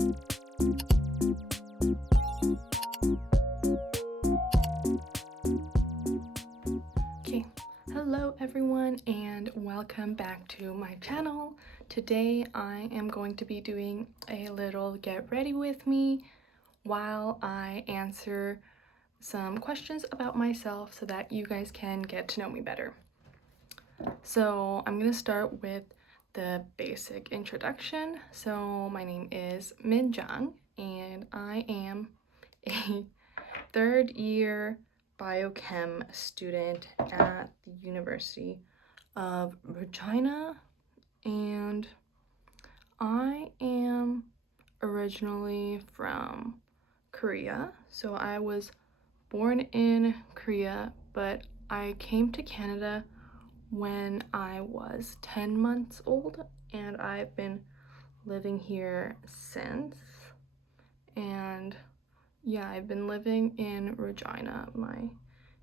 Okay, hello everyone and welcome back to my channel. Today I am going to be doing a little get ready with me while I answer some questions about myself so that you guys can get to know me better. So I'm going to start with the basic introduction. So my name is Minjung and I am a third year biochem student at the University of Regina, and I am originally from Korea. So I was born in Korea, but I came to Canada when I was 10 months old, and I've been living here since. And yeah, I've been living in Regina my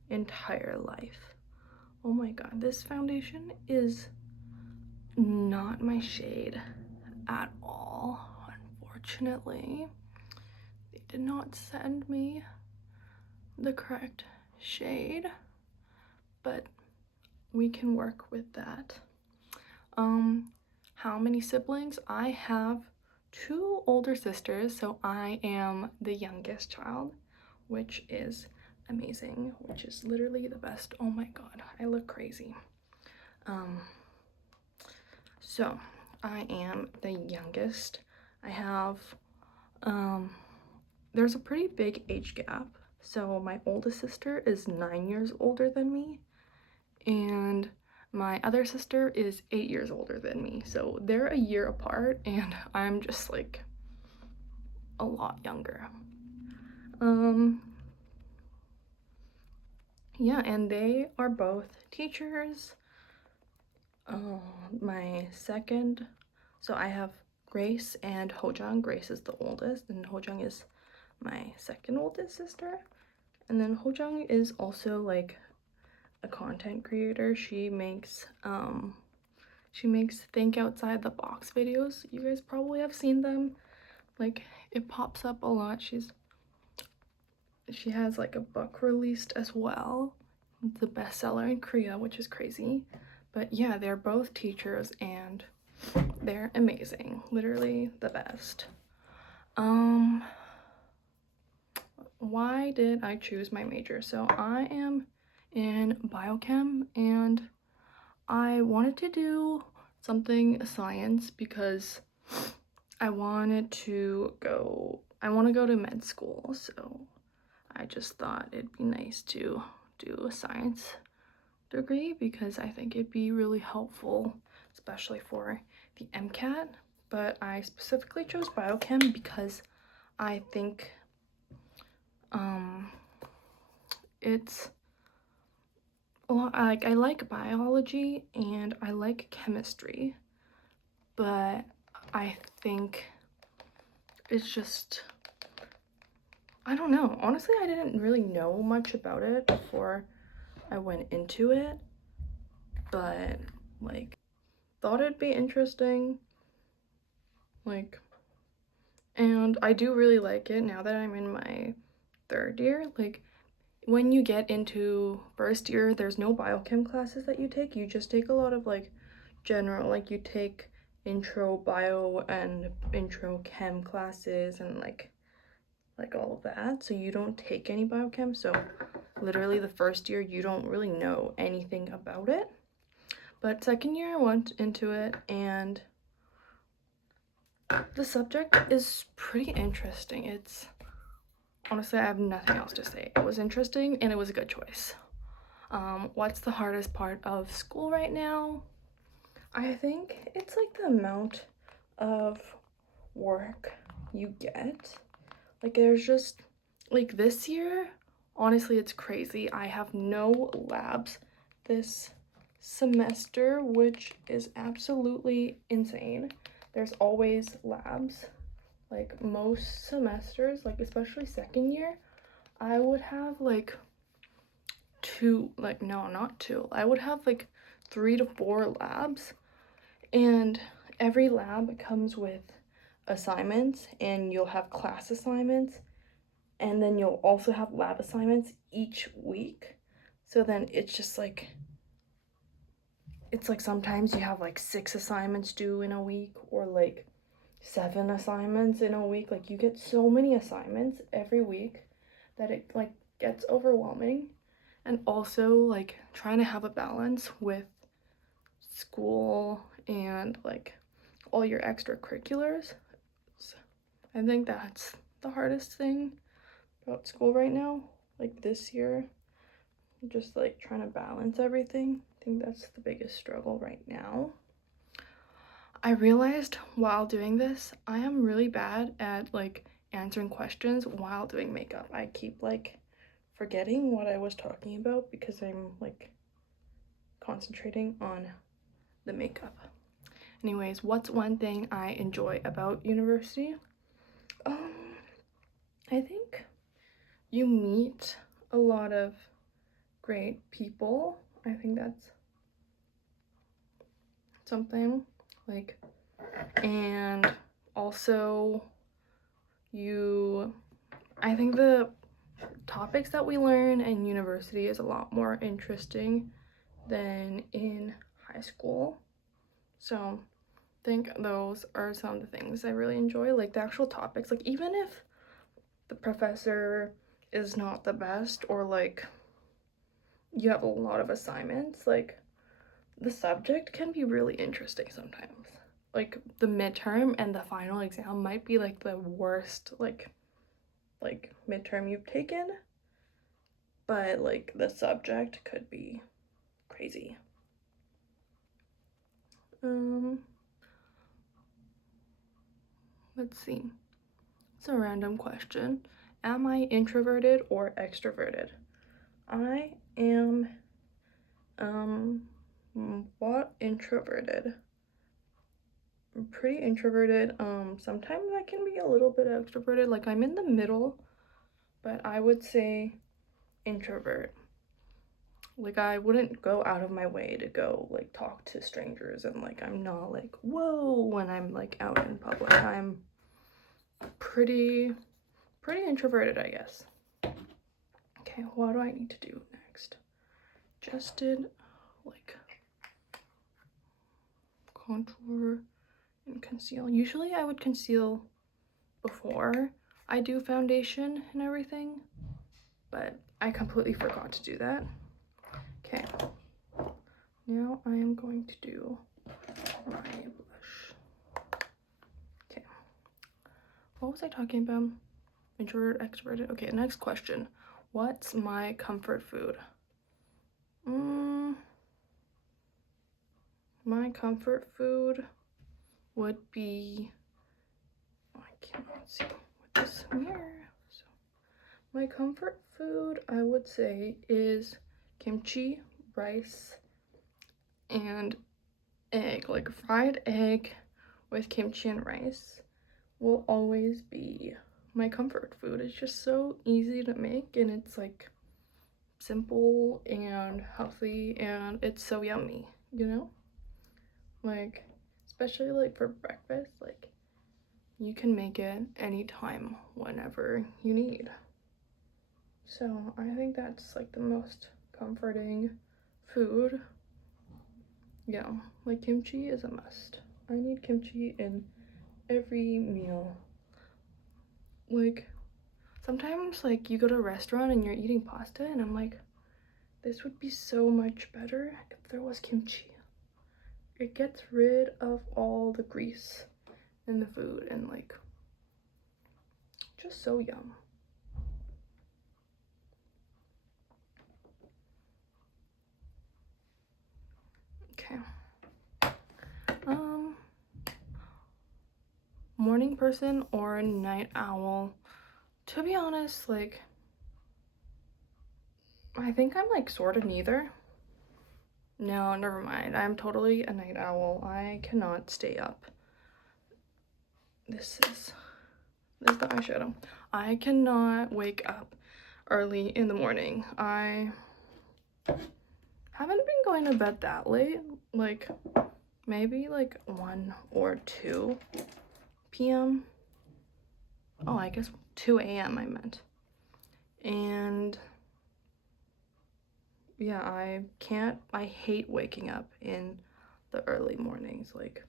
entire life. Oh my god, this foundation is not my shade at all, unfortunately. They did not send me the correct shade, but we can work with that. How many siblings? I have 2 older sisters, so I am the youngest child, which is amazing, which is literally the best. Oh my god, I look crazy. So I am the youngest. I have there's a pretty big age gap. So my oldest sister is 9 years older than me, and my other sister is 8 years older than me. So they're a year apart, and I'm just like a lot younger. Yeah, and they are both teachers. So I have Grace and Hojang. Grace is the oldest, and Hojang is my second oldest sister. And then Hojang is also like a content creator. She makes think outside the box videos. You guys probably have seen them. Like, it pops up a lot. She has like a book released as well. It's a bestseller in Korea, which is crazy. But yeah, they're both teachers and they're amazing. Literally the best. Why did I choose my major? So I am in biochem, and I wanted to do something science because I want to go to med school. So I just thought it'd be nice to do a science degree because I think it'd be really helpful, especially for the MCAT. But I specifically chose biochem because I think it's a lot, like, I like biology and I like chemistry, but I think it's just, I don't know. Honestly, I didn't really know much about it before I went into it, but like, thought it'd be interesting, like, and I do really like it now that I'm in my third year. Like, when you get into first year, there's no biochem classes that you take. You just take a lot of like general, like you take intro bio and intro chem classes and like all of that. So you don't take any biochem. So literally the first year you don't really know anything about it. But second year I went into it and the subject is pretty interesting. It's honestly, I have nothing else to say. It was interesting and it was a good choice. What's the hardest part of school right now? I think it's like the amount of work you get. Like, there's just, like, this year, honestly, it's crazy. I have no labs this semester, which is absolutely insane. There's always labs. Like, most semesters, like especially second year, I would have like I would have like 3 to 4 labs, and every lab comes with assignments, and you'll have class assignments, and then you'll also have lab assignments each week. So then it's just like, it's like sometimes you have like 6 assignments due in a week, or like 7 assignments in a week. Like, you get so many assignments every week that it like gets overwhelming. And also like trying to have a balance with school and like all your extracurriculars. So I think that's the hardest thing about school right now, like this year, just like trying to balance everything. I think that's the biggest struggle right now. I realized while doing this, I am really bad at like answering questions while doing makeup. I keep like forgetting what I was talking about because I'm like concentrating on the makeup. Anyways, what's one thing I enjoy about university? I think you meet a lot of great people. I think that's something like, and also I think the topics that we learn in university is a lot more interesting than in high school. So I think those are some of the things I really enjoy, like the actual topics. Like, even if the professor is not the best, or like you have a lot of assignments, like the subject can be really interesting sometimes. Like the midterm and the final exam might be like the worst like midterm you've taken, but like the subject could be crazy. Let's see. It's a random question. Am I introverted or extroverted? I am introverted. I'm pretty introverted. Sometimes I can be a little bit extroverted. Like, I'm in the middle, but I would say introvert. Like, I wouldn't go out of my way to go like talk to strangers, and like I'm not like whoa when I'm like out in public. I'm pretty introverted, I guess. Okay, what do I need to do next? Just did like contour and conceal. Usually I would conceal before I do foundation and everything, but I completely forgot to do that. Okay, now I am going to do my blush. Okay, what was I talking about? Introvert, extroverted. Okay, next question. What's my comfort food? My comfort food would be, I cannot see with this mirror. So my comfort food, I would say, is kimchi, rice, and egg. Like fried egg with kimchi and rice will always be my comfort food. It's just so easy to make, and it's like simple and healthy, and it's so yummy, you know? Like, especially like for breakfast, like you can make it anytime, whenever you need. So I think that's like the most comforting food. Yeah, like kimchi is a must. I need kimchi in every meal. Like, sometimes like you go to a restaurant and you're eating pasta, and I'm like, this would be so much better if there was kimchi. It gets rid of all the grease in the food, and like just so yum. Okay. Morning person or night owl? To be honest, like I think I'm like sort of neither. No, never mind. I'm totally a night owl. I cannot stay up. This is the eyeshadow. I cannot wake up early in the morning. I haven't been going to bed that late, like maybe like 1 or 2, p.m. Oh, I guess 2 a.m. I meant. And yeah, I hate waking up in the early mornings. Like,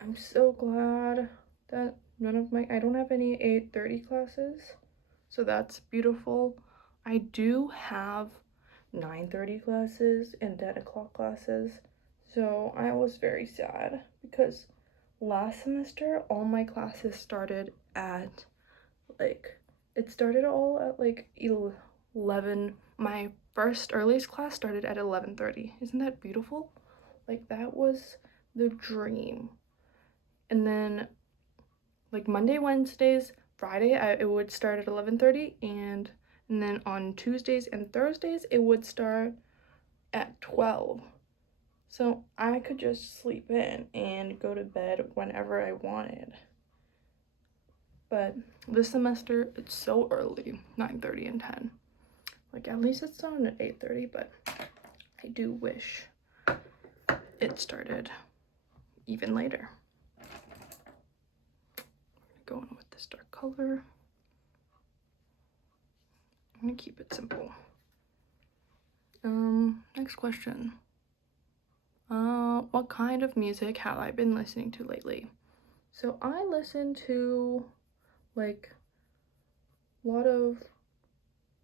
I'm so glad that I don't have any 8:30 classes, so that's beautiful. I do have 9:30 classes and 10 o'clock classes, so I was very sad because last semester all my classes started at like, it started all at like 11. My first earliest class started at 11:30. Isn't that beautiful? Like, that was the dream. And then like Monday, Wednesdays, Friday, it would start at 11:30, and then on Tuesdays and Thursdays it would start at 12. So I could just sleep in and go to bed whenever I wanted. But this semester it's so early, 9:30 and 10. Like, at least it's not at 8:30, but I do wish it started even later. Going with this dark color. I'm gonna keep it simple. Next question. What kind of music have I been listening to lately? So I listen to like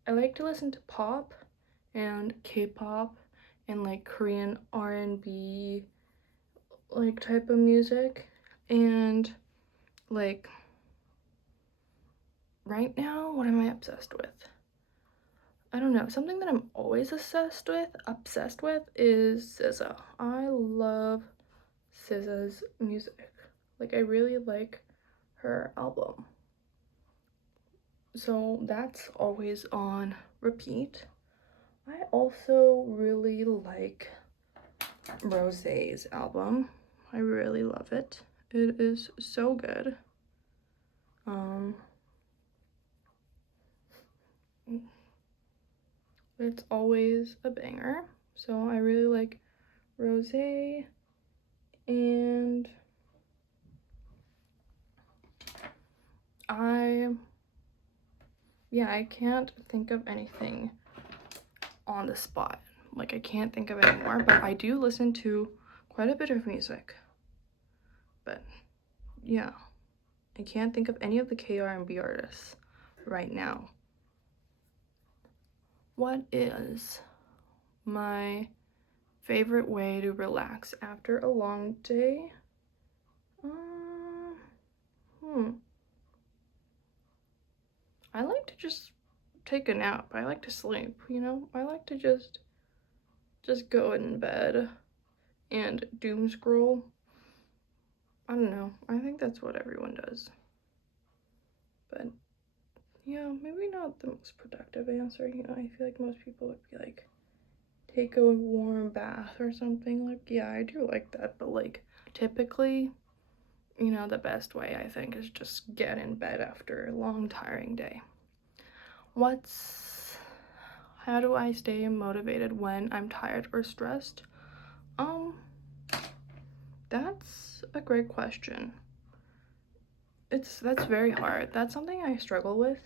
I like to listen to pop and K-pop and like Korean R&B like type of music, and like right now, what am I obsessed with? I don't know, something that I'm always obsessed with is SZA. I love SZA's music. Like, I really like her album. So that's always on repeat. I also really like Rosé's album. I really love it. It is so good. It's always a banger. So I really like Rosé, and I can't think of anything on the spot. Like, I can't think of any more, but I do listen to quite a bit of music. But yeah, I can't think of any of the KRMB artists right now. What is my favorite way to relax after a long day? I like to just take a nap. I like to sleep, you know? I like to just go in bed and doom scroll. I don't know. I think that's what everyone does. But yeah, maybe not the most productive answer. You know, I feel like most people would be like, take a warm bath or something. Like, yeah, I do like that. But like, typically, you know, the best way I think is just get in bed after a long, tiring day. How do I stay motivated when I'm tired or stressed? That's a great question. That's very hard. That's something I struggle with.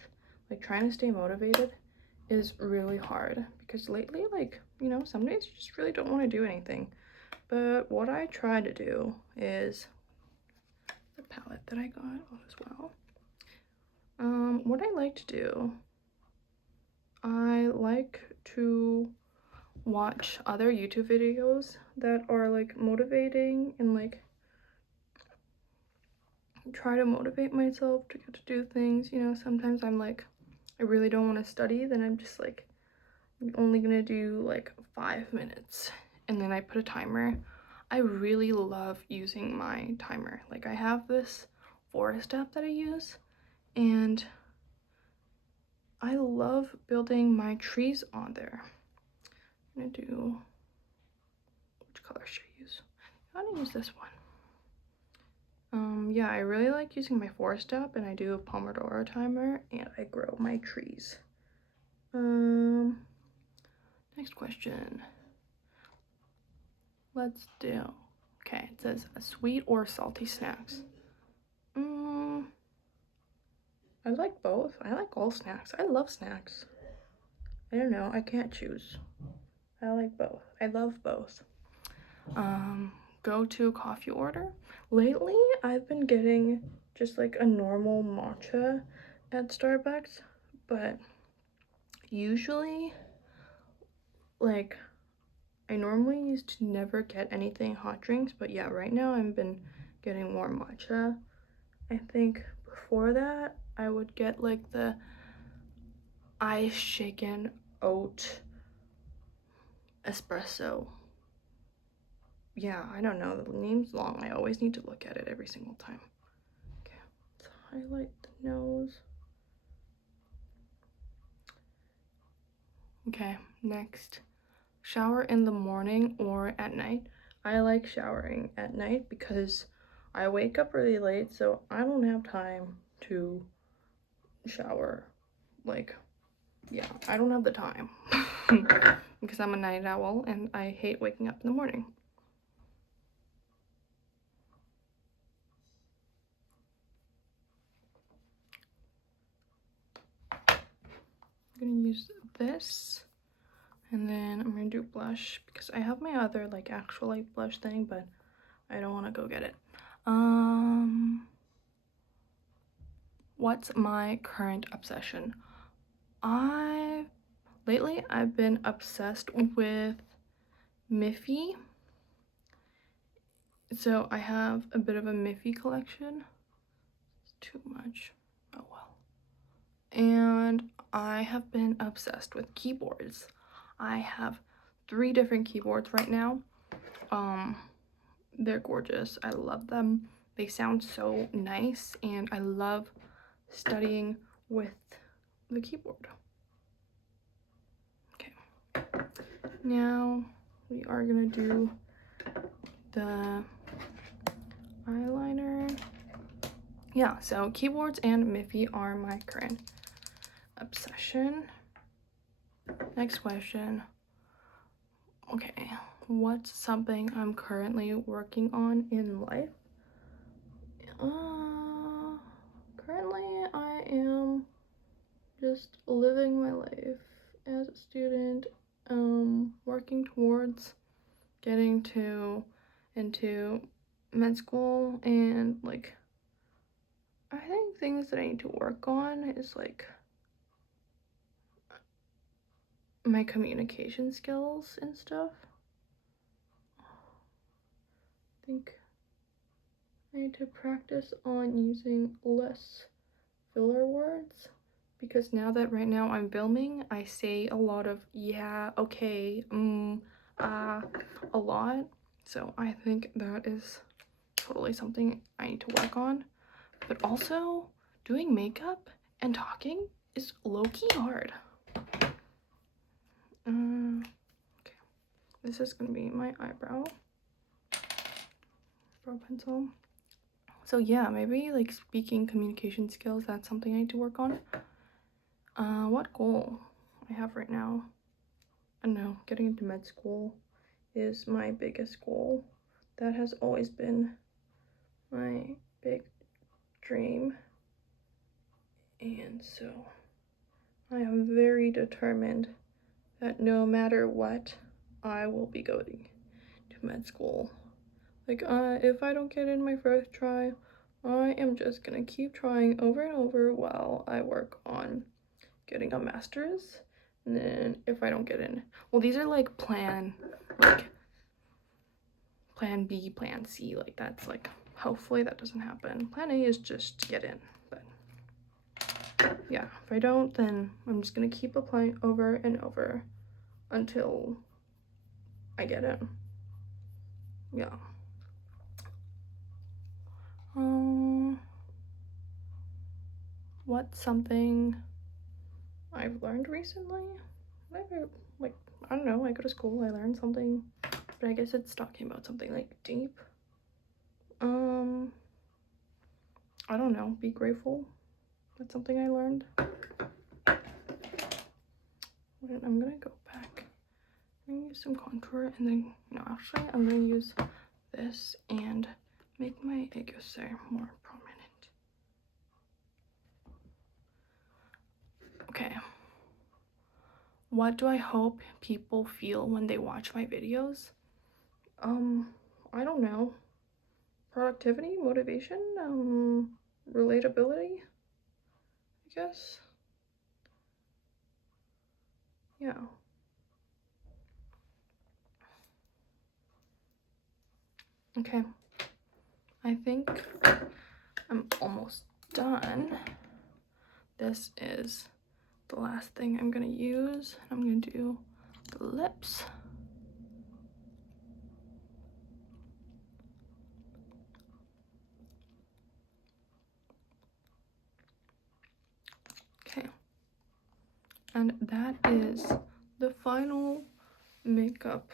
Like, trying to stay motivated is really hard because lately, like, you know, some days you just really don't want to do anything. But what I try to do is the palette that I got as well. What I like to do, I like to watch other YouTube videos that are like motivating and like try to motivate myself to get to do things. You know, sometimes I'm like, I really don't want to study, then I'm just like, I'm only gonna do like 5 minutes, and then I put a timer. I really love using my timer. Like, I have this forest app that I use, and I love building my trees on there. I'm gonna do, which color should I use? I'm gonna use this one. Yeah, I really like using my forest app, and I do a Pomodoro timer, and I grow my trees. Next question. Let's do, okay, it says sweet or salty snacks. I like both. I like all snacks. I love snacks. I don't know. I can't choose. I like both. I love both. Go to coffee order. Lately, I've been getting just like a normal matcha at Starbucks, but usually, like, I normally used to never get anything hot drinks, but yeah, right now I've been getting more matcha. I think before that, I would get like the ice shaken oat espresso. Yeah, I don't know, the name's long. I always need to look at it every single time. Okay, let's highlight the nose. Okay, next, shower in the morning or at night. I like showering at night because I wake up really late, so I don't have time to shower. Like, yeah, I don't have the time because I'm a night owl and I hate waking up in the morning. I'm gonna use this, and then I'm gonna do blush because I have my other like actual like blush thing, but I don't want to go get it. What's my current obsession? Lately I've been obsessed with Miffy. So I have a bit of a Miffy collection. It's too much. Oh well. And I have been obsessed with keyboards. I have 3 different keyboards right now. They're gorgeous. I love them. They sound so nice, and I love studying with the keyboard. Okay. Now we are gonna do the eyeliner. Yeah, so keyboards and Miffy are my current obsession. Next question. Okay, what's something I'm currently working on in life? Currently I am just living my life as a student, working towards getting into med school, and like I think things that I need to work on is like my communication skills and stuff. I think I need to practice on using less filler words, because now that right now I'm filming, I say a lot of yeah, okay, a lot. So I think that is totally something I need to work on. But also, doing makeup and talking is low-key hard. Okay, this is gonna be my eyebrow pencil. So yeah, maybe like speaking, communication skills, that's something I need to work on. What goal I have right now? I don't know, getting into med school is my biggest goal. That has always been my big dream. And so I am very determined that no matter what, I will be going to med school. Like, if I don't get in my first try, I am just gonna keep trying over and over while I work on getting a master's. And then if I don't get in, well, these are like plan B, plan C, like that's like, hopefully that doesn't happen. Plan A is just to get in, but yeah, if I don't, then I'm just gonna keep applying over and over until I get in. Yeah. What's something I've learned recently? Like, I don't know, I go to school, I learn something, but I guess it's talking about something like deep. I don't know, be grateful. That's something I learned. I'm gonna go back. I'm gonna use some contour, and then, no, actually, I'm gonna use this and make my aiguiser more prominent. what do I hope people feel when they watch my videos? I don't know. Productivity, motivation, relatability, I guess. Yeah. Okay. I think I'm almost done. This is the last thing I'm gonna use. I'm gonna do the lips. Okay. And that is the final makeup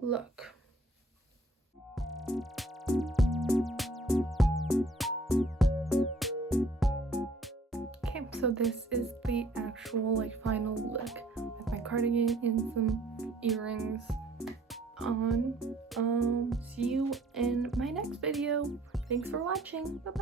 look. Okay, so this is the actual like final look with my cardigan and some earrings on. See you in my next video. Thanks for watching. Bye.